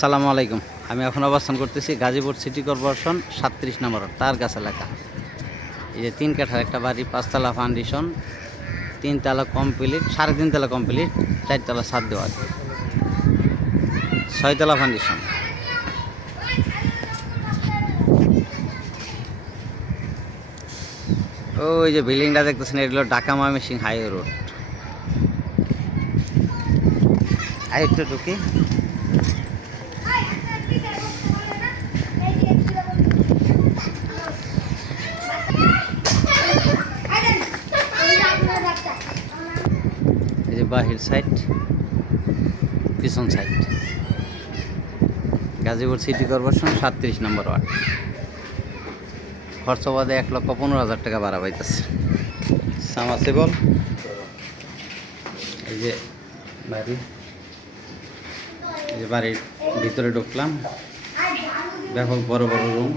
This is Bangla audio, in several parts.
সালামু আলাইকুম। আমি এখন অবস্থান করতেছি গাজীপুর সিটি কর্পোরেশন সাতত্রিশ নম্বর তার গাছ এলাকা এই যে তিন কাঠার একটা বাড়ি, পাঁচতলা ফাউন্ডেশন তিনতলা কমপ্লিট সাড়ে তিনতলা কমপ্লিট চারতলা সাত দেওয়া আছে। ছয়তলা ফাউন্ডেশন ওই যে বিল্ডিংটা দেখতেছেন এগুলো ঢাকা ময়মনসিং হাইওয়ে রোড। আর একটু ঢুকি। যে বাহির সাইড পিছন সাইড। গাজীপুর সিটি কর্পোরেশন সাতত্রিশ নম্বর ওয়ার্ড। খরচ বাদে এক লক্ষ পনেরো হাজার টাকা ভাড়া পাইতেছে। সামাসেবল এই যে বাড়ি এই যে বাড়ির ভিতরে ঢুকলাম। ব্যাপক বড় বড় রুম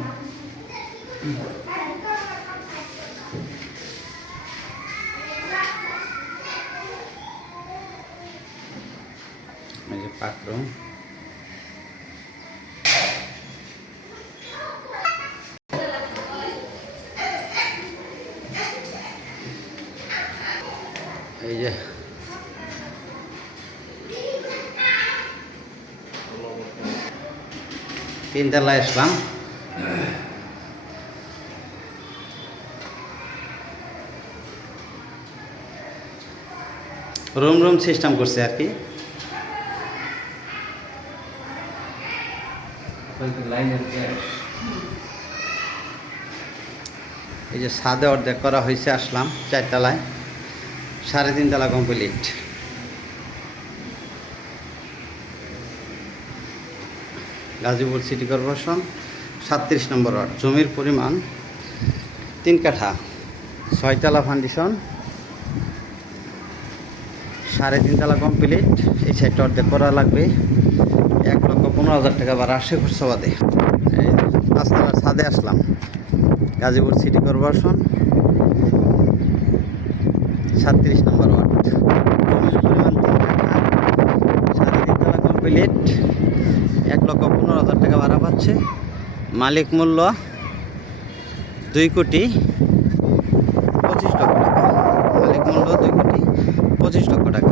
এই যে পাক রুম এই যে। আসলাম। রুম রুম সিস্টেম করছে আর কি। এই যে সাদে অর্ধেক করা হয়েছে, আসলাম চারতলায়। সাড়ে তিনতলা কমপ্লিট গাজীপুর সিটি কর্পোরেশন সাতত্রিশ নম্বর ওয়ার্ড। জমির পরিমাণ তিন কাঠা। ছয়তলা ফাউন্ডেশন সাড়ে তিনতলা কমপ্লিট এই সাইডটা অর্ধেক করা লাগবে। পনেরো হাজার টাকা ভাড়া আসে খরচ বাদে পাঁচতলার ছাদে আসলাম। গাজীপুর সিটি কর্পোরেশন সাতত্রিশ নম্বর ওয়ার্ড। পরিমাণ কমপ্লিট এক লক্ষ পনেরো হাজার টাকা ভাড়া পাচ্ছে। মালিক মূল্য দুই কোটি পঁচিশ লক্ষ টাকা মালিক মূল্য দুই কোটি পঁচিশ লক্ষ টাকা